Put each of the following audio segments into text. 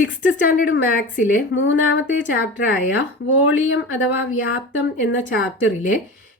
Sixth standard മാത്സിലെ മൂന്നാമത്തെ ചാപ്റ്ററായ volume അഥവാ വ്യാപ്തം എന്ന ചാപ്റ്ററിലെ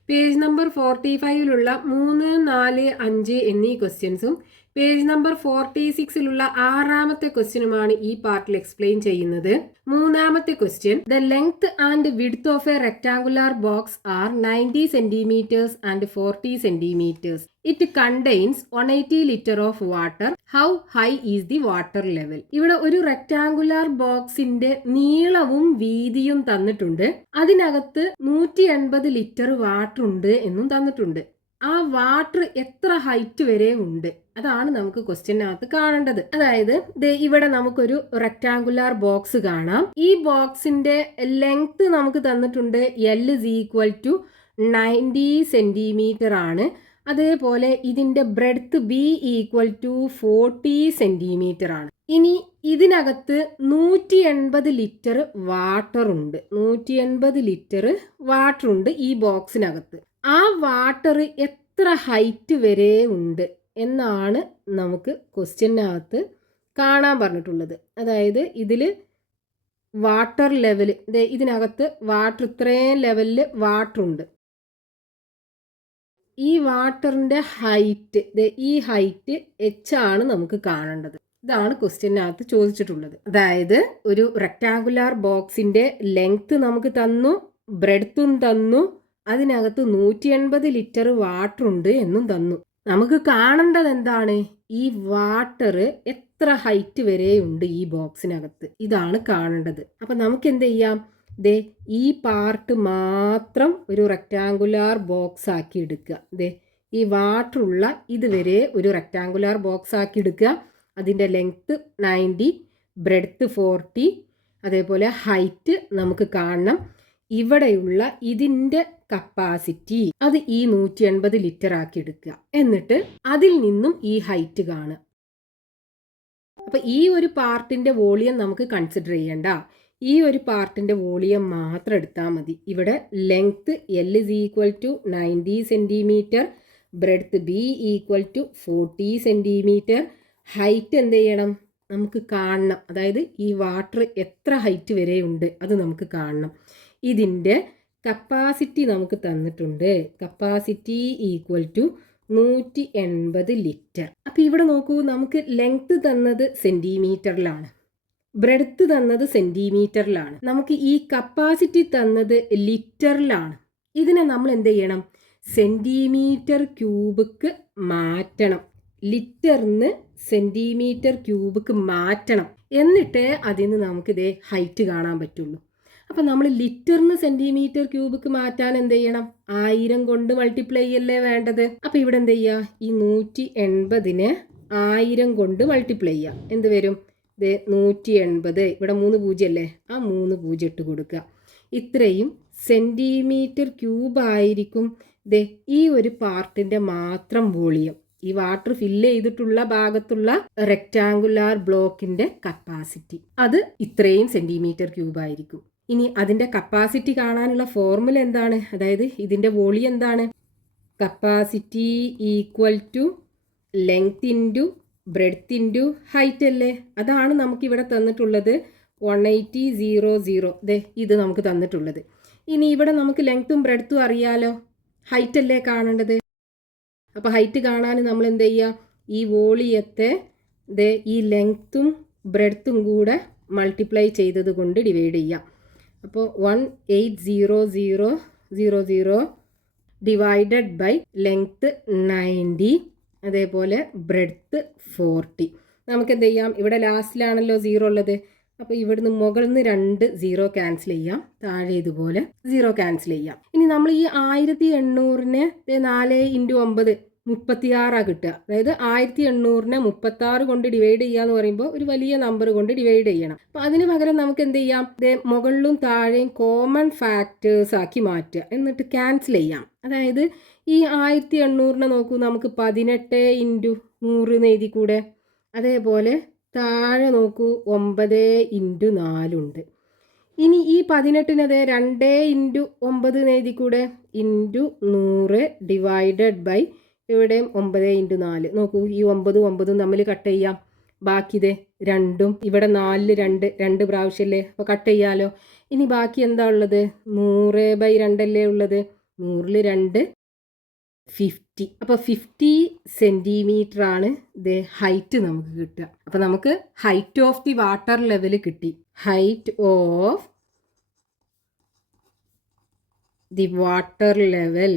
പേജ് നമ്പർ 45-ലുള്ള 3, 4, 5 എന്നീ ക്വസ്റ്റ്യൻസും പേജ് നമ്പർ 46-ലുള്ള 6-ാമത്തെ ക്വസ്റ്റ്യനുമാണ് ഈ പാർട്ടിൽ എക്സ്പ്ലെയിൻ ചെയ്യുന്നത്. മൂന്നാമത്തെ question, the length and width of a rectangular box are 90 centimetres and 40 centimetres. It contains 180 litre of water. How high is the water level? ഇവിടെ ഒരു റെക്ടാങ്കുലർ ബോക്സിന്റെ നീളവും വീതിയും തന്നിട്ടുണ്ട്. അതിനകത്ത് 180 ലിറ്റർ വാട്ടർ ഉണ്ട് എന്നും തന്നിട്ടുണ്ട്. ആ വാട്ടർ എത്ര ഹൈറ്റ് വരെ ഉണ്ട്, അതാണ് നമുക്ക് ക്വസ്റ്റ്യനകത്ത് കാണേണ്ടത്. അതായത് ഇവിടെ നമുക്കൊരു റെക്ടാങ്കുലർ ബോക്സ് കാണാം. ഈ ബോക്സിന്റെ ലെങ്ത് നമുക്ക് തന്നിട്ടുണ്ട്. L = 90 സെന്റിമീറ്റർ ആണ്. അതേപോലെ ഇതിന്റെ ബ്രെഡ്ത്ത് B = 40 സെന്റിമീറ്റർ ആണ്. ഇനി ഇതിനകത്ത് 180 ലിറ്റർ വാട്ടർ ഉണ്ട്. 180 ലിറ്റർ വാട്ടർ ഉണ്ട് ഈ ബോക്സിനകത്ത്. ആ വാട്ടർ എത്ര ഹൈറ്റ് വരെ ഉണ്ട് എന്നാണ് നമുക്ക് ക്വസ്റ്റ്യനകത്ത് കാണാൻ പറഞ്ഞിട്ടുള്ളത്. അതായത് ഇതിൽ വാട്ടർ ലെവൽ, ഇതിനകത്ത് വാട്ടർ ഇത്രയും ലെവലിൽ വാട്ടർ ഉണ്ട്. ഈ വാട്ടറിന്റെ ഹൈറ്റ്, ഈ ഹൈറ്റ് H ആണ് നമുക്ക് കാണേണ്ടത്. ഇതാണ് ക്വസ്റ്റ്യനകത്ത് ചോദിച്ചിട്ടുള്ളത്. അതായത് ഒരു റെക്ടാങ്കുലർ ബോക്സിന്റെ ലെങ്ത് നമുക്ക് തന്നു, ബ്രെഡ്ത്തും തന്നു, അതിനകത്ത് 180 ലിറ്റർ വാട്ടർ ഉണ്ട് എന്നും തന്നു. നമുക്ക് കാണേണ്ടത് എന്താണ്? ഈ വാട്ടർ എത്ര ഹൈറ്റ് വരെ ഉണ്ട് ഈ ബോക്സിനകത്ത്, ഇതാണ് കാണേണ്ടത്. അപ്പൊ നമുക്ക് എന്ത് ചെയ്യാം? ഈ പാർട്ട് മാത്രം ഒരു റെക്ടാങ്കുലർ ബോക്സ് ആക്കി എടുക്കുക. ഈ വാട്ടർ ഉള്ള ഇതുവരെ ഒരു റെക്ടാങ്കുലർ ബോക്സ് ആക്കി എടുക്കുക. അതിൻ്റെ ലെങ്ത്ത് 90, ബ്രെഡ്ത്ത് 40, അതേപോലെ ഹൈറ്റ് നമുക്ക് കാണണം. ഇവിടെയുള്ള ഇതിൻ്റെ കപ്പാസിറ്റി അത് ഈ 180 ലിറ്റർ ആക്കി എടുക്കുക. എന്നിട്ട് അതിൽ നിന്നും ഈ ഹൈറ്റ് കാണുക. അപ്പൊ ഈ ഒരു പാർട്ടിന്റെ വോളിയം നമുക്ക് കൺസിഡർ ചെയ്യണ്ട. ഈ ഒരു പാർട്ടിന്റെ വോളിയം മാത്രം എടുത്താൽ മതി. ഇവിടെ length L = 90 centimetre, breadth B = 40 centimetre, height എന്ത് ചെയ്യണം? നമുക്ക് കാണണം. അതായത് ഈ വാട്ടർ എത്ര ഹൈറ്റ് വരെ ഉണ്ട് അത് നമുക്ക് കാണണം. ഇതിൻ്റെ കപ്പാസിറ്റി നമുക്ക് തന്നിട്ടുണ്ട്. Capacity = 180 litre. അപ്പം ഇവിടെ നോക്കൂ, നമുക്ക് ലെങ്ത് തന്നത് സെന്റിമീറ്ററിലാണ്, ബ്രെഡ്ത്ത് തന്നത് സെന്റിമീറ്ററിലാണ്, നമുക്ക് ഈ കപ്പാസിറ്റി തന്നത് ലിറ്ററിലാണ്. ഇതിനെ നമ്മൾ എന്ത് ചെയ്യണം? സെന്റിമീറ്റർ ക്യൂബിക്ക് മാറ്റണം. ലിറ്ററിന് സെന്റിമീറ്റർ ക്യൂബിക്ക് മാറ്റണം. എന്നിട്ടേ അതിന് നമുക്ക് ഹൈറ്റ് കാണാൻ പറ്റുള്ളൂ. അപ്പം നമ്മൾ ലിറ്ററിന് സെന്റിമീറ്റർ ക്യൂബിക്ക് മാറ്റാൻ എന്ത് ചെയ്യണം? 1000 കൊണ്ട് മൾട്ടിപ്ലൈ അല്ലേ വേണ്ടത്. അപ്പം ഇവിടെ എന്ത് ചെയ്യുക? ഈ 180നെ 1000 കൊണ്ട് മൾട്ടിപ്ലൈ ചെയ്യുക. എന്ത് വരും? 180. ഇവിടെ 3 0 അല്ലേ, ആ 3 0 ഇട്ട് കൊടുക്കുക. ഇത്രയും സെന്റിമീറ്റർ ക്യൂബ് ആയിരിക്കും ഈ ഒരു പാർട്ടിന്റെ മാത്രം വോളിയം. ഈ വാട്ടർ ഫില്ല് ചെയ്തിട്ടുള്ള ഭാഗത്തുള്ള റെക്ടാങ്കുലർ ബ്ലോക്കിന്റെ കപ്പാസിറ്റി അത് ഇത്രയും സെന്റിമീറ്റർ ക്യൂബ് ആയിരിക്കും. ഇനി അതിന്റെ കപ്പാസിറ്റി കാണാനുള്ള ഫോർമുല എന്താണ്? അതായത് ഇതിന്റെ വോളിയം എന്താണ്? Capacity = length into breadth into height അല്ലേ. അതാണ് നമുക്കിവിടെ തന്നിട്ടുള്ളത്. 180 0 ഇത് നമുക്ക് തന്നിട്ടുള്ളത്. ഇനി ഇവിടെ നമുക്ക് ലെങ്ത്തും ബ്രെഡ്ത്തും അറിയാലോ, ഹൈറ്റ് അല്ലേ കാണേണ്ടത്. അപ്പോൾ ഹൈറ്റ് കാണാൻ നമ്മൾ എന്ത് ചെയ്യുക? ഈ വോളിയത്തെ ഈ ലെങ്ത്തും ബ്രെഡ്ത്തും കൂടെ മൾട്ടിപ്ലൈ ചെയ്തത് കൊണ്ട് ഡിവൈഡ് ചെയ്യാം. അപ്പോൾ 180,000 ഡിവൈഡഡ് ബൈ ലെങ്ത്ത് 90, അതേപോലെ ബ്രെഡ്ത്ത് 40. നമുക്ക് എന്ത് ചെയ്യാം? ഇവിടെ ലാസ്റ്റിലാണല്ലോ 0 ഉള്ളത്. അപ്പോൾ ഇവിടുന്ന് മുകളിൽ നിന്ന് 2 0 ക്യാൻസൽ ചെയ്യാം, താഴെ ഇതുപോലെ 0 ക്യാൻസൽ ചെയ്യാം. ഇനി നമ്മൾ ഈ 1800നെ 4 × 9 36 കിട്ടുക. അതായത് 1800നെ 36 കൊണ്ട് ഡിവൈഡ് ചെയ്യുക എന്ന് പറയുമ്പോൾ ഒരു വലിയ നമ്പർ കൊണ്ട് ഡിവൈഡ് ചെയ്യണം. അപ്പോൾ അതിന് പകരം നമുക്ക് എന്ത് ചെയ്യാം? മുകളിലും താഴെയും കോമൺ ഫാക്ടേഴ്സ് ആക്കി മാറ്റുക, എന്നിട്ട് ക്യാൻസൽ ചെയ്യാം. അതായത് ഈ 1800നെ നോക്കൂ, നമുക്ക് 18 × 100 എഴുതി കൂടെ. അതേപോലെ താഴെ നോക്കൂ, 9 × 4 ഉണ്ട്. ഇനി ഈ 18നെ 2 × 9 എഴുതി കൂടെ, ഇൻറ്റു 100 ഡിവൈഡഡ് ബൈ ഇവിടെയും 9 × 4. നോക്കൂ, ഈ 9 9 തമ്മിൽ കട്ട് ചെയ്യാം. ബാക്കി ഇതേ 2ഉം ഇവിടെ 4 2 പ്രാവശ്യമല്ലേ, അപ്പോൾ കട്ട് ചെയ്യാലോ. ഇനി ബാക്കി എന്താ ഉള്ളത്? 100/2 അല്ലേ ഉള്ളത്. 100ൽ 2 50. അപ്പോൾ 50 സെൻറ്റിമീറ്റർ ആണ് ഇത് ഹൈറ്റ് നമുക്ക് കിട്ടുക. അപ്പോൾ നമുക്ക് height of the water level കിട്ടി. Height of the water level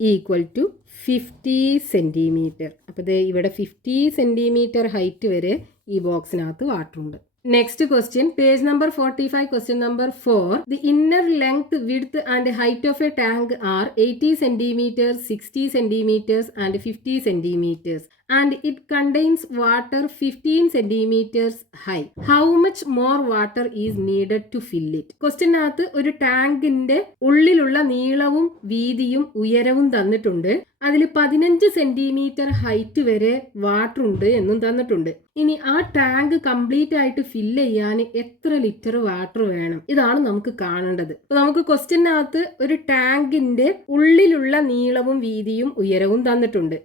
equal to 50 centimetre. അപ്പോൾ ഇത് ഇവിടെ 50 സെൻറ്റിമീറ്റർ ഹൈറ്റ് വരെ ഈ ബോക്സിനകത്ത് വാട്ടർ ഉണ്ട്. Next question, page number 45, question number 4. The inner length, width and height of a tank are 80 centimeters, 60 centimeters and 50 centimeters and it contains water 15 centimeters high. How much more water is needed to fill it? Question നാത്ത് ഒരു ടാങ്കിന്റെ ഉള്ളിലുള്ള നീളവും വീതിയും ഉയരവും തന്നിട്ടുണ്ട്. അതിൽ 15 centimetre height വരെ water ഉണ്ട് എന്നും തന്നിട്ടുണ്ട്. ഇനി ആ ടാങ്ക് കംപ്ലീറ്റ് ആയിട്ട് ഫില്ല് ചെയ്യാൻ എത്ര ലിറ്റർ വാട്ടർ വേണം? ഇതാണ് നമുക്ക് കാണേണ്ടത്. അപ്പൊ നമുക്ക് ക്വസ്റ്റ്യനകത്ത് ഒരു ടാങ്കിന്റെ ഉള്ളിലുള്ള നീളവും വീതിയും ഉയരവും തന്നിട്ടുണ്ട്.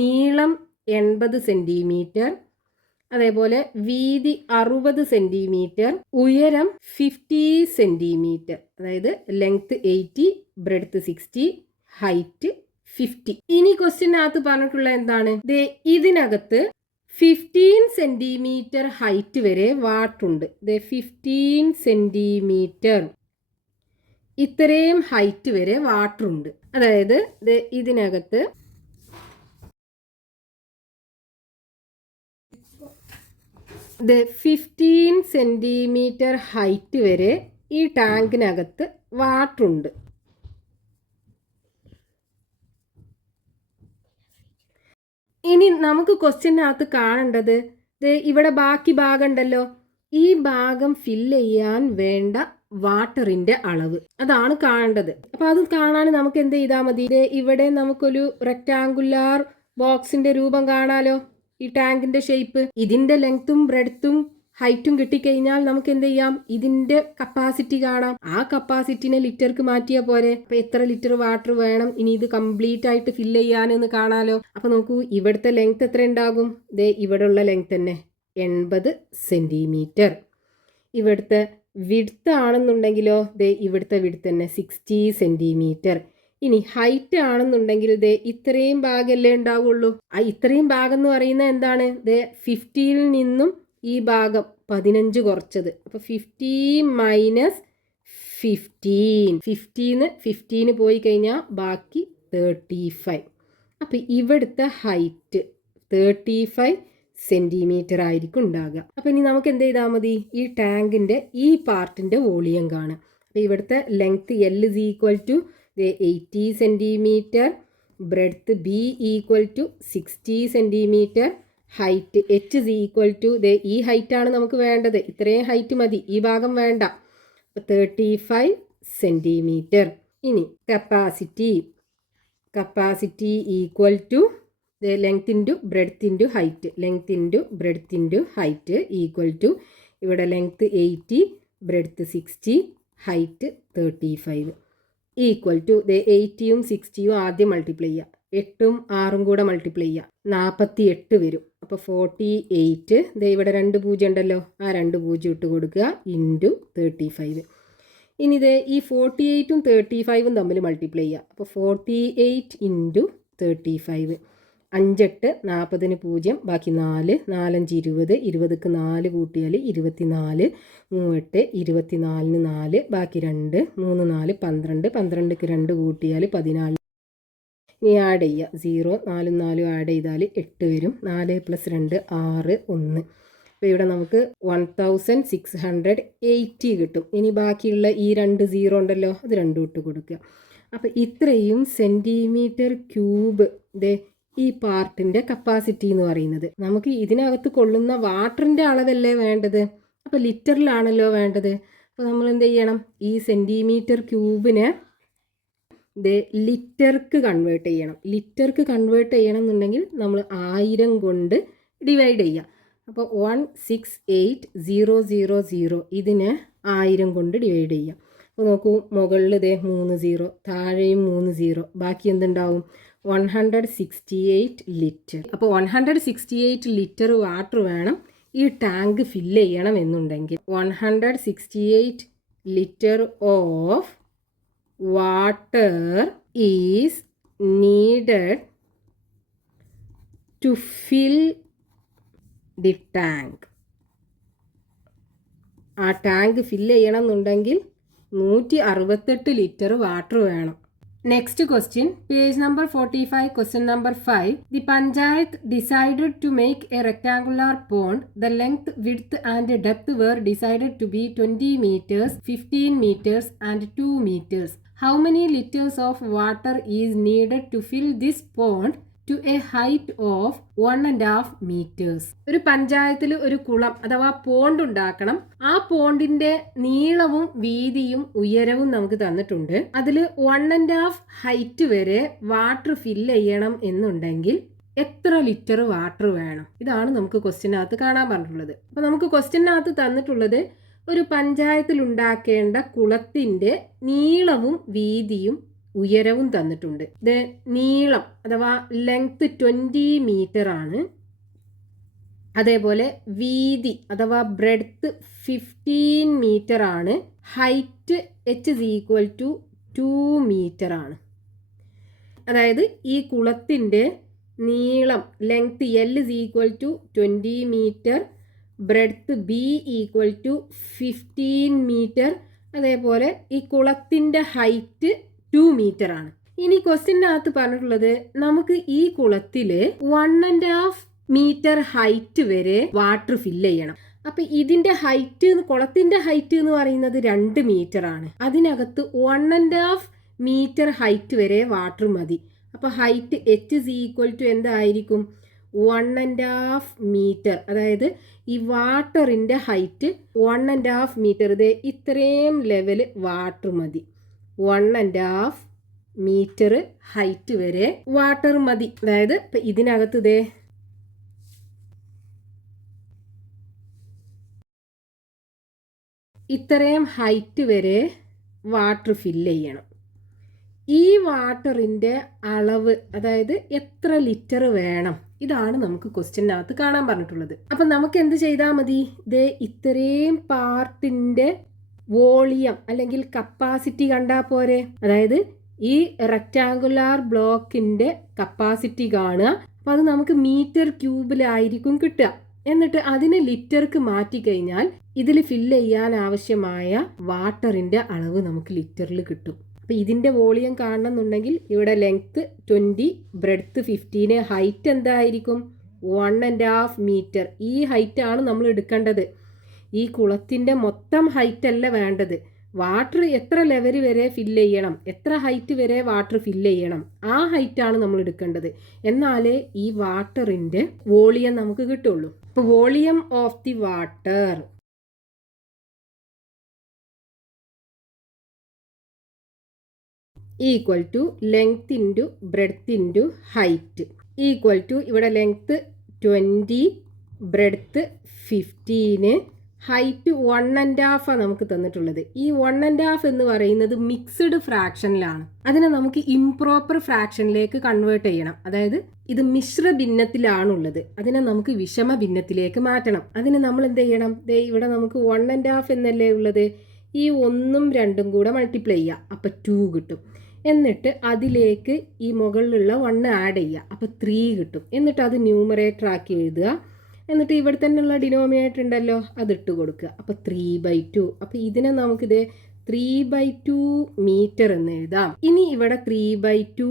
നീളം 80 സെന്റിമീറ്റർ, അതേപോലെ വീതി 60 സെന്റിമീറ്റർ, ഉയരം 50 സെന്റിമീറ്റർ, അതായത് ലെങ്ത് 80, ബ്രെഡ്ത്ത് 60, ഹൈറ്റ് 50. ഇനി ക്വസ്റ്റ്യനകത്ത് പറഞ്ഞിട്ടുള്ള എന്താണ്? ഇതിനകത്ത് 15 സെന്റിമീറ്റർ ഹൈറ്റ് വരെ വാട്ടർ ഉണ്ട്. 15 സെന്റിമീറ്റർ ഇത്രയും ഹൈറ്റ് വരെ വാട്ടർ ഉണ്ട്. അതായത് ഇതിനകത്ത് 15 സെന്റിമീറ്റർ ഹൈറ്റ് വരെ ഈ ടാങ്കിനകത്ത് വാട്ടർ ഉണ്ട്. ഇനി നമുക്ക് ക്വസ്റ്റ്യനകത്ത് കാണേണ്ടത് ഇവിടെ ബാക്കി ഭാഗം ഉണ്ടല്ലോ, ഈ ഭാഗം ഫില്ല് ചെയ്യാൻ വേണ്ട വാട്ടറിന്റെ അളവ് അതാണ് കാണേണ്ടത്. അപ്പൊ അത് കാണാൻ നമുക്ക് എന്ത് ചെയ്താൽ മതി? ഇവിടെ നമുക്കൊരു റെക്ടാങ്കുലാർ ബോക്സിന്റെ രൂപം കാണാലോ, ഈ ടാങ്കിന്റെ ഷേപ്പ്. ഇതിന്റെ ലെങ്ത്തും ബ്രെഡ്ത്തും ഹൈറ്റും കിട്ടിക്കഴിഞ്ഞാൽ നമുക്ക് എന്ത് ചെയ്യാം? ഇതിന്റെ കപ്പാസിറ്റി കാണാം. ആ കപ്പാസിറ്റിനെ ലിറ്റർക്ക് മാറ്റിയാൽ പോരെ. അപ്പൊ എത്ര ലിറ്റർ വാട്ടർ വേണം ഇനി ഇത് കംപ്ലീറ്റ് ആയിട്ട് ഫില്ല് ചെയ്യാനെന്ന് കാണാലോ. അപ്പൊ നോക്കൂ, ഇവിടുത്തെ ലെങ്ത് എത്ര ഉണ്ടാകും? ഇവിടെ ഉള്ള ലെങ്ത് തന്നെ 80 സെന്റിമീറ്റർ. ഇവിടുത്തെ വിഡ്ത്ത് ആണെന്നുണ്ടെങ്കിലോ ഇവിടുത്തെ വിഡ്ത്ത് തന്നെ 60 സെന്റിമീറ്റർ. ഇനി ഹൈറ്റ് ആണെന്നുണ്ടെങ്കിൽ ഇത്രയും ഭാഗമല്ലേ ഉണ്ടാവുള്ളൂ. ആ ഇത്രയും ഭാഗം എന്ന് പറയുന്നത് എന്താണ്? 50ൽ നിന്നും ഈ ഭാഗം 15 കുറച്ചത്. അപ്പോൾ 50 മൈനസ് 15, 15 പോയി കഴിഞ്ഞാൽ ബാക്കി 35. അപ്പോൾ ഇവിടുത്തെ ഹൈറ്റ് 35 സെൻറ്റിമീറ്റർ ആയിരിക്കും ഉണ്ടാകുക. അപ്പോൾ ഇനി നമുക്ക് എന്ത് ചെയ്താൽ മതി? ഈ ടാങ്കിൻ്റെ ഈ പാർട്ടിൻ്റെ വോളിയം കാണാം. അപ്പോൾ ഇവിടുത്തെ length L is equal to 80 centimetre, breadth B equal to 60 centimetre, height H is equal to ഈ ഹൈറ്റാണ് നമുക്ക് വേണ്ടത്. ഇത്രയും ഹൈറ്റ് മതി, ഈ ഭാഗം വേണ്ട. 35 സെൻറ്റിമീറ്റർ. ഇനി capacity equal to length into breadth into height, length into breadth into height equal to ഇവിടെ length 80, breadth 60, height 35 equal to 80യും 60യും ആദ്യം മൾട്ടിപ്ലൈ ചെയ്യുക, 8ഉം 6ഉം കൂടെ മൾട്ടിപ്ലൈ ചെയ്യുക, 48 വരും. അപ്പോൾ 48 ഇവിടെ 2 പൂജ്യം ഉണ്ടല്ലോ, ആ 2 പൂജ്യം ഇട്ട് കൊടുക്കുക ഇൻറ്റു 35. ഇനി ഈ 48ഉം 35ഉം തമ്മിൽ മൾട്ടിപ്ലൈ ചെയ്യുക. അപ്പോൾ 48 ഇൻറ്റു 35, 5 8 40ന് 0, ബാക്കി 4, 4 5 20, 20ക്ക് 4 കൂട്ടിയാൽ 24, 3 8 24ന് 4, ബാക്കി 2, 3 4 12, 12ക്ക് 2 കൂട്ടിയാൽ 14. ഇനി ആഡ് ചെയ്യുക, 0 4 4 ആഡ് ചെയ്താൽ 8 വരും. 4 + 2 6 1. അപ്പോൾ ഇവിടെ നമുക്ക് 1680 കിട്ടും. ഇനി ബാക്കിയുള്ള ഈ 2 0 ഉണ്ടല്ലോ, അത് 2 ഇട്ട് കൊടുക്കുക. അപ്പോൾ ഇത്രയും സെൻറ്റിമീറ്റർ ക്യൂബ് ഈ പാർട്ടിൻ്റെ കപ്പാസിറ്റി എന്ന് പറയുന്നത്. നമുക്ക് ഇതിനകത്ത് കൊള്ളുന്ന വാട്ടറിൻ്റെ അളവല്ലേ വേണ്ടത്, അപ്പോൾ ലിറ്ററിലാണല്ലോ വേണ്ടത്. അപ്പോൾ നമ്മൾ എന്ത് ചെയ്യണം? ഈ സെൻറ്റിമീറ്റർ ക്യൂബിനെ ലിറ്റർക്ക് കൺവേർട്ട് ചെയ്യണം. ലിറ്റർക്ക് കൺവേർട്ട് ചെയ്യണം എന്നുണ്ടെങ്കിൽ നമ്മൾ 1000 കൊണ്ട് ഡിവൈഡ് ചെയ്യുക. അപ്പോൾ 168000 ഇതിനെ 1000 കൊണ്ട് ഡിവൈഡ് ചെയ്യുക. അപ്പോൾ നോക്കൂ, മുകളിൽ 3 0, താഴെയും 3 0, ബാക്കി എന്തുണ്ടാവും? 168 ലിറ്റർ. അപ്പോൾ 168 ലിറ്റർ വാട്ടർ വേണം ഈ ടാങ്ക് ഫില്ല് ചെയ്യണം എന്നുണ്ടെങ്കിൽ 168 litre of water is needed to fill the tank. ആ ടാങ്ക് ഫില്ല് ചെയ്യണം എന്നുണ്ടെങ്കിൽ 168 ലിറ്റർ വാട്ടർ വേണം. Next question, page number 45, question number 5. The Panchayat decided to make a rectangular pond. The length, width and depth were decided to be 20 meters, 15 meters and 2 meters. How many liters of water is needed to fill this pond to a height of 1.5 meters? ഒരു പഞ്ചായത്തിൽ ഒരു കുളം അഥവാ pond ഉണ്ടാക്കണം. ആ പോണ്ടിന്റെ നീളവും വീതിയും ഉയരവും നമുക്ക് തന്നിട്ടുണ്ട്. അതിൽ 1.5 ഹൈറ്റ് വരെ വാട്ടർ ഫില്ല് ചെയ്യണം എന്നുണ്ടെങ്കിൽ എത്ര ലിറ്റർ വാട്ടർ വേണം? ഇതാണ് നമുക്ക് ക്വസ്റ്റ്യനകത്ത് കാണാൻ പറഞ്ഞിട്ടുള്ളത്. അപ്പൊ നമുക്ക് ക്വസ്റ്റ്യനകത്ത് തന്നിട്ടുള്ളത് ഒരു പഞ്ചായത്തിൽ ഉണ്ടാക്കേണ്ട കുളത്തിന്റെ നീളവും വീതിയും ഉയരവും തന്നിട്ടുണ്ട്. ഇത് നീളം അഥവാ ലെങ്ത് 20 മീറ്റർ ആണ്. അതേപോലെ വീതി അഥവാ ബ്രെഡ്ത്ത് 15 മീറ്റർ ആണ്. ഹൈറ്റ് h=2 മീറ്റർ ആണ്. അതായത് ഈ കുളത്തിൻ്റെ നീളം length L=20 metre, breadth B=15 metre, അതേപോലെ ഈ കുളത്തിൻ്റെ ഹൈറ്റ് 2 മീറ്റർ ആണ്. ഇനി ക്വസ്റ്റ്യനകത്ത് പറഞ്ഞിട്ടുള്ളത് നമുക്ക് ഈ കുളത്തിൽ 1.5 മീറ്റർ ഹൈറ്റ് വരെ വാട്ടർ ഫില്ല് ചെയ്യണം. അപ്പൊ ഇതിന്റെ ഹൈറ്റ്, കുളത്തിന്റെ ഹൈറ്റ് എന്ന് പറയുന്നത് 2 മീറ്റർ ആണ്. അതിനകത്ത് 1.5 മീറ്റർ ഹൈറ്റ് വരെ വാട്ടർ മതി. അപ്പൊ ഹൈറ്റ് h എന്തായിരിക്കും? 1.5 മീറ്റർ. അതായത് ഈ വാട്ടറിന്റെ ഹൈറ്റ് 1.5 മീറ്റർ. ഇത് ഇത്രയും ലെവൽ വാട്ടർ മതി. 1.5 മീറ്റർ ഹൈറ്റ് വരെ വാട്ടർ മതി. അതായത് ഇപ്പൊ ഇതിനകത്ത് ഇതേ ഇത്രയും ഹൈറ്റ് വരെ വാട്ടർ ഫില്ല് ചെയ്യണം. ഈ വാട്ടറിൻ്റെ അളവ്, അതായത് എത്ര ലിറ്റർ വേണം, ഇതാണ് നമുക്ക് ക്വസ്റ്റ്യനകത്ത് കാണാൻ പറഞ്ഞിട്ടുള്ളത്. അപ്പം നമുക്ക് എന്ത് ചെയ്താൽ മതി? ദേ ഇത്രയും പാർട്ടിൻ്റെ വോളിയം അല്ലെങ്കിൽ കപ്പാസിറ്റി കണ്ടാൽ പോരെ. അതായത് ഈ റെക്റ്റാങ്കുലാർ ബ്ലോക്കിൻ്റെ കപ്പാസിറ്റി കാണുക. അപ്പം അത് നമുക്ക് മീറ്റർ ക്യൂബിലായിരിക്കും കിട്ടുക. എന്നിട്ട് അതിനെ ലിറ്റർക്ക് മാറ്റിക്കഴിഞ്ഞാൽ ഇതിൽ ഫില്ല് ചെയ്യാൻ ആവശ്യമായ വാട്ടറിൻ്റെ അളവ് നമുക്ക് ലിറ്ററിൽ കിട്ടും. അപ്പോൾ ഇതിൻ്റെ വോളിയം കാണണമെന്നുണ്ടെങ്കിൽ ഇവിടെ ലെങ്ത്ത് 20, ബ്രെഡ്ത്ത് 15, ഹൈറ്റ് എന്തായിരിക്കും? 1.5 മീറ്റർ. ഈ ഹൈറ്റാണ് നമ്മൾ എടുക്കേണ്ടത്. ഈ കുളത്തിൻ്റെ മൊത്തം ഹൈറ്റ് അല്ല വേണ്ടത്. വാട്ടർ എത്ര ലെവൽ വരെ ഫില്ല് ചെയ്യണം, എത്ര ഹൈറ്റ് വരെ വാട്ടർ ഫില്ല് ചെയ്യണം, ആ ഹൈറ്റാണ് നമ്മൾ എടുക്കേണ്ടത്. എന്നാലേ ഈ വാട്ടറിൻ്റെ വോളിയം നമുക്ക് കിട്ടുള്ളൂ. അപ്പോൾ volume of the water equal to length into breadth into height equal to ഇവിടെ ലെങ്ത്ത് 20, ബ്രെഡ്ത്ത് 15, ഹൈറ്റ് 1.5 നമുക്ക് തന്നിട്ടുള്ളത്. ഈ 1.5 എന്ന് പറയുന്നത് മിക്സ്ഡ് ഫ്രാക്ഷനിലാണ്. അതിനെ നമുക്ക് ഇംപ്രോപ്പർ ഫ്രാക്ഷനിലേക്ക് കൺവേർട്ട് ചെയ്യണം. അതായത് ഇത് മിശ്ര ഭിന്നത്തിലാണുള്ളത്, അതിനെ നമുക്ക് വിഷമ ഭിന്നത്തിലേക്ക് മാറ്റണം. അതിന് നമ്മൾ എന്ത് ചെയ്യണം? ഇവിടെ നമുക്ക് 1.5 എന്നല്ലേ ഉള്ളത്, ഈ 1ഉം 2ഉം കൂടെ മൾട്ടിപ്ലൈ ചെയ്യുക, അപ്പോൾ 2 കിട്ടും. എന്നിട്ട് അതിലേക്ക് ഈ മുകളിലുള്ള 1 ആഡ് ചെയ്യുക, അപ്പോൾ 3 കിട്ടും. എന്നിട്ട് അത് ന്യൂമറേറ്റർ ആക്കി എഴുതുക. എന്നിട്ട് ഇവിടെ തന്നെയുള്ള ഡിനോമിനേറ്റർ ഉണ്ടല്ലോ, അതിട്ട് കൊടുക്കുക. അപ്പോൾ 3/2. അപ്പോൾ ഇതിനെ നമുക്കിത് 3/2 മീറ്റർ എന്ന് എഴുതാം. ഇനി ഇവിടെ 3/2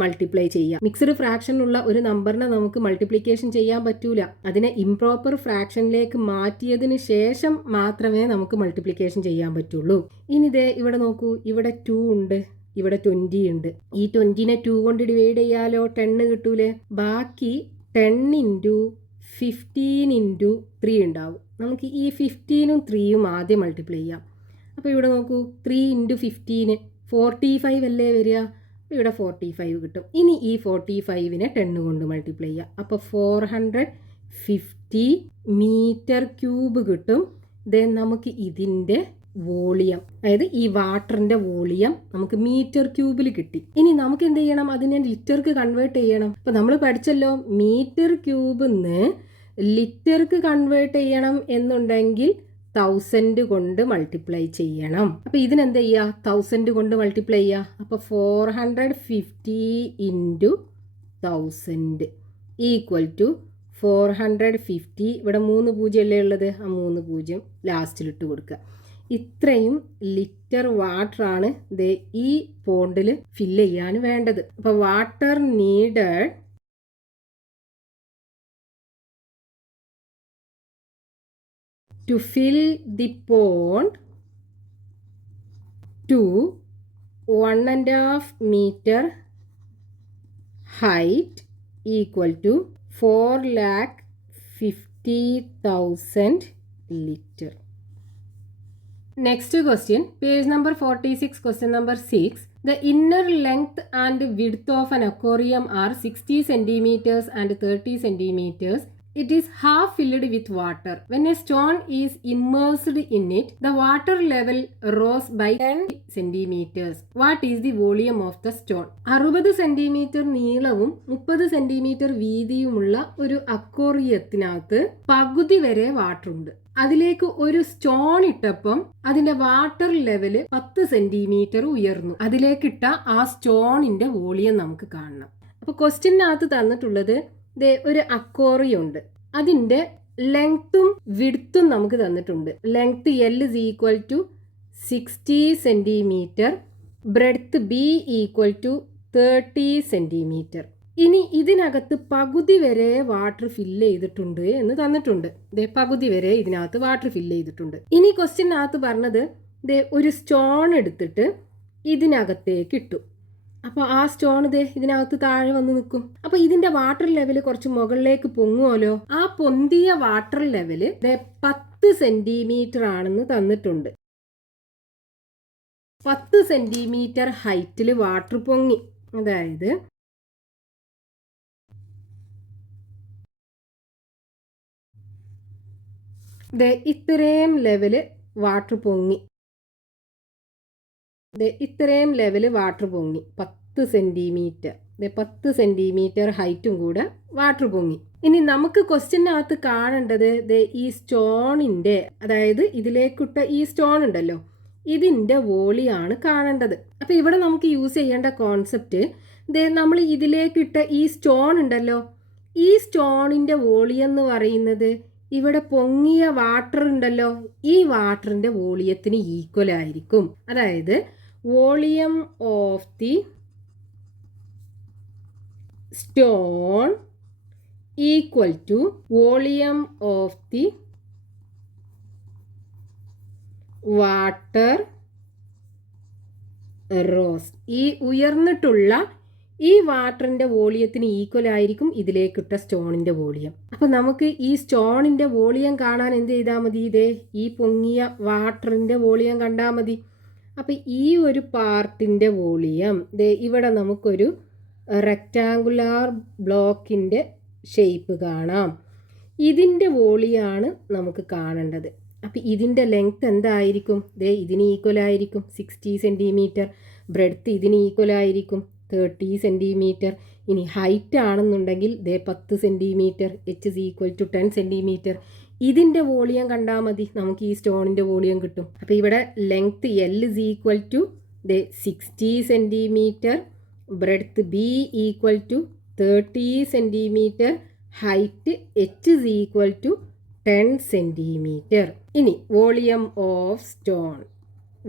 മൾട്ടിപ്ലൈ ചെയ്യാം. മിക്സ്ഡ് ഫ്രാക്ഷനുള്ള ഒരു നമ്പറിനെ നമുക്ക് മൾട്ടിപ്ലിക്കേഷൻ ചെയ്യാൻ പറ്റൂല. അതിനെ ഇംപ്രോപ്പർ ഫ്രാക്ഷനിലേക്ക് മാറ്റിയതിന് ശേഷം മാത്രമേ നമുക്ക് മൾട്ടിപ്ലിക്കേഷൻ ചെയ്യാൻ പറ്റുള്ളൂ. ഇനി ഇതേ ഇവിടെ നോക്കൂ, ഇവിടെ 2 ഉണ്ട്, ഇവിടെ 20 ഉണ്ട്. ഈ 20നെ 2 കൊണ്ട് ഡിവൈഡ് ചെയ്യാലോ, 10 കിട്ടൂലേ. ബാക്കി 10 ഇൻറ്റു 15 ഇൻറ്റു 3 ഉണ്ടാവും. നമുക്ക് ഈ 15ഉം 3ഉം ആദ്യം മൾട്ടിപ്ലൈ ചെയ്യാം. അപ്പോൾ ഇവിടെ നോക്കൂ, 3 ഇൻറ്റു 15 45 അല്ലേ വരിക. ഇവിടെ 45 കിട്ടും. ഇനി ഈ 45നെ 10 കൊണ്ട് മൾട്ടിപ്ലൈ ചെയ്യാം. അപ്പോൾ 450 മീറ്റർ ക്യൂബ് കിട്ടും. ദെൻ നമുക്ക് ഇതിൻ്റെ വോളിയം, അതായത് ഈ വാട്ടറിന്റെ വോളിയം നമുക്ക് മീറ്റർ ക്യൂബിൽ കിട്ടി. ഇനി നമുക്ക് എന്ത് ചെയ്യണം, അതിനെ ലിറ്റർക്ക് കൺവേർട്ട് ചെയ്യണം. അപ്പൊ നമ്മൾ പഠിച്ചല്ലോ, മീറ്റർ ക്യൂബിന്ന് ലിറ്റർക്ക് കൺവേർട്ട് ചെയ്യണം എന്നുണ്ടെങ്കിൽ 1000 കൊണ്ട് മൾട്ടിപ്ലൈ ചെയ്യണം. അപ്പൊ ഇതിനെന്ത് ചെയ്യുക, 1000 കൊണ്ട് മൾട്ടിപ്ലൈ ചെയ്യുക. അപ്പൊ 450 ഇൻറ്റു 1000 ഈക്വൽ ടു 450. ഇവിടെ 3 പൂജ്യം അല്ലേ ഉള്ളത്, ആ 3 പൂജ്യം ലാസ്റ്റിലിട്ട് കൊടുക്കുക. ഇത്രയും ലിറ്റർ വാട്ടറാണ് ഈ പോണ്ടിൽ ഫില്ല് ചെയ്യാൻ വേണ്ടത്. അപ്പൊ water needed to fill the pond to 1.5 meter height equal to 4,50,000 liter. Next question, page number 46, question number 6. The inner length and width of an aquarium are 60 centimeters and 30 centimeters. It is half filled with water. When a stone is immersed in it, the water level rose by 10 centimeters. What is the volume of the stone? 60 centimetre നീളവും 30 centimetre വീതിയുമുള്ള ഒരു അക്വേറിയത്തിനകത്ത് പകുതി വരെ water ഉണ്ട്. അതിലേക്ക് ഒരു stone ഇട്ടപ്പം അതിന്റെ water level 10 centimetre ഉയർന്നു. അതിലേക്കിട്ട ആ സ്റ്റോണിന്റെ വോളിയം നമുക്ക് കാണണം. അപ്പൊ ക്വസ്റ്റ്യനകത്ത് തന്നിട്ടുള്ളത് ഒരു അക്വേറിയം ഉണ്ട്, അതിന്റെ ലെങ്ത്തും വിഡ്ത്തും നമുക്ക് തന്നിട്ടുണ്ട്. Length L is equal to 60 centimetre, breadth B equal to 30 centimetre. ഇനി ഇതിനകത്ത് പകുതി വരെ വാട്ടർ ഫില്ല് ചെയ്തിട്ടുണ്ട് എന്ന് തന്നിട്ടുണ്ട്. പകുതി വരെ ഇതിനകത്ത് വാട്ടർ ഫില്ല് ചെയ്തിട്ടുണ്ട്. ഇനി ക്വസ്റ്റ്യനകത്ത് പറഞ്ഞത് ഒരു സ്റ്റോൺ എടുത്തിട്ട് ഇതിനകത്തേക്ക് ഇട്ടു. അപ്പോൾ ആ സ്റ്റോൺ ഇതിനകത്ത് താഴെ വന്ന് നിൽക്കും. അപ്പൊ ഇതിന്റെ വാട്ടർ ലെവൽ കുറച്ച് മുകളിലേക്ക് പൊങ്ങുമല്ലോ. ആ പൊന്തിയ വാട്ടർ ലെവല് 10 സെന്റിമീറ്റർ ആണെന്ന് തന്നിട്ടുണ്ട്. 10 സെന്റിമീറ്റർ ഹൈറ്റിൽ വാട്ടർ പൊങ്ങി, അതായത് ഇത്രയും ലെവല് വാട്ടർ പൊങ്ങി, ഇത്രയും ലെവല് വാട്ടർ പൊങ്ങി 10 സെന്റിമീറ്റർ. 10 സെന്റിമീറ്റർ ഹൈറ്റും കൂടെ വാട്ടർ പൊങ്ങി. ഇനി നമുക്ക് ക്വസ്റ്റ്യനകത്ത് കാണേണ്ടത് ഈ സ്റ്റോണിന്റെ, അതായത് ഇതിലേക്കിട്ട ഈ സ്റ്റോൺ ഉണ്ടല്ലോ, ഇതിന്റെ വോളിയാണ് കാണേണ്ടത്. അപ്പൊ ഇവിടെ നമുക്ക് യൂസ് ചെയ്യേണ്ട കോൺസെപ്റ്റ്, നമ്മൾ ഇതിലേക്കിട്ട ഈ സ്റ്റോൺ ഉണ്ടല്ലോ, ഈ സ്റ്റോണിന്റെ വോളിയം എന്ന് പറയുന്നത് ഇവിടെ പൊങ്ങിയ വാട്ടർ ഉണ്ടല്ലോ, ഈ വാട്ടറിന്റെ വോളിയത്തിന് ഈക്വൽ ആയിരിക്കും. അതായത് volume of the stone equal to volume of the water rose. ഈ ഉയർന്നിട്ടുള്ള ഈ വാട്ടറിന്റെ വോളിയത്തിന് ഈക്വൽ ആയിരിക്കും ഇതിലേക്കിട്ട സ്റ്റോണിന്റെ വോളിയം. അപ്പൊ നമുക്ക് ഈ സ്റ്റോണിന്റെ വോളിയം കാണാൻ എന്ത് ചെയ്താൽ മതി, ഈ പൊങ്ങിയ വാട്ടറിന്റെ വോളിയം കണ്ടാൽ മതി. അപ്പൊ ഈ ഒരു പാർട്ടിന്റെ വോളിയം ഇവിടെ നമുക്കൊരു റെക്റ്റാങ്കുലാർ ബ്ലോക്കിന്റെ ഷേപ്പ് കാണാം. ഇതിന്റെ വോളിയാണ് നമുക്ക് കാണേണ്ടത്. അപ്പൊ ഇതിന്റെ ലെങ്ത് എന്തായിരിക്കും, ഇതിന് ഈക്വൽ ആയിരിക്കും 60 സെന്റിമീറ്റർ. ബ്രെഡ്ത്ത് ഇതിന് ഈക്വൽ ആയിരിക്കും 30 സെന്റിമീറ്റർ. ഇനി ഹൈറ്റ് ആണെന്നുണ്ടെങ്കിൽ 10 centimetre, H is equal to 10 centimetre. ഇതിന്റെ വോളിയം കണ്ടാൽ മതി, നമുക്ക് ഈ സ്റ്റോണിന്റെ വോളിയം കിട്ടും. അപ്പൊ ഇവിടെ length L is equal to 60 centimetre, breadth B equal to 30 centimetre, height H is equal to 10 centimetre. ഇനി volume of stone,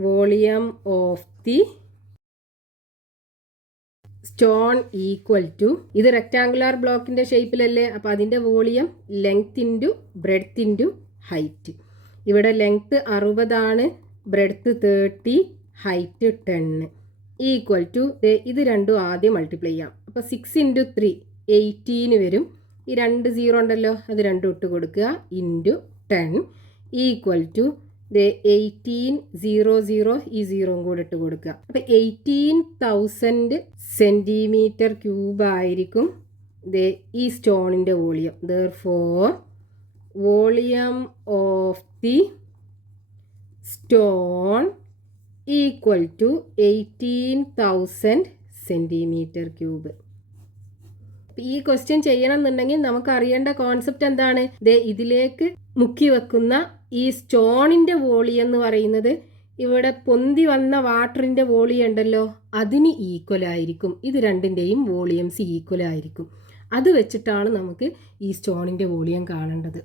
volume of the stone equal to, ഇത് റെക്റ്റാങ്കുലാർ ബ്ലോക്കിന്റെ ഷേപ്പിലല്ലേ, അപ്പോൾ അതിന്റെ volume length into breadth into height. ഇവിടെ length 60 ആണ്, breadth 30, height 10 equal to, ഇത് രണ്ടും ആദ്യം മൾട്ടിപ്ലൈ ചെയ്യാം. അപ്പോൾ 6 × 3 18 വരും. ഈ 2 0 ഉണ്ടല്ലോ, അത് രണ്ടും ഇട്ട് കൊടുക്കുക, ഇൻറ്റു 10 ഈക്വൽ ടു 18 0 0, ഈ 0 കൂടെ ഇട്ട് കൊടുക്കുക. അപ്പം 18,000 സെന്റിമീറ്റർ ക്യൂബ് ആയിരിക്കും ഈ സ്റ്റോണിന്റെ volume. Therefore volume of the stone equal to 18,000 centimetre cube. ഈ ക്വസ്റ്റ്യൻ ചെയ്യണം എന്നുണ്ടെങ്കിൽ നമുക്ക് അറിയേണ്ട കോൺസെപ്റ്റ് എന്താണ്? ഇതിലേക്ക് മുക്കി വെക്കുന്ന ഈ സ്റ്റോണിൻ്റെ വോളിയം എന്ന് പറയുന്നത് ഇവിടെ പൊന്തി വന്ന വാട്ടറിൻ്റെ വോളിയം ഉണ്ടല്ലോ, അതിന് ഈക്വൽ ആയിരിക്കും. ഇത് രണ്ടിൻ്റെയും വോളിയംസ് ഈക്വൽ ആയിരിക്കും. അത് വെച്ചിട്ടാണ് നമുക്ക് ഈ സ്റ്റോണിൻ്റെ വോളിയം കാണേണ്ടത്.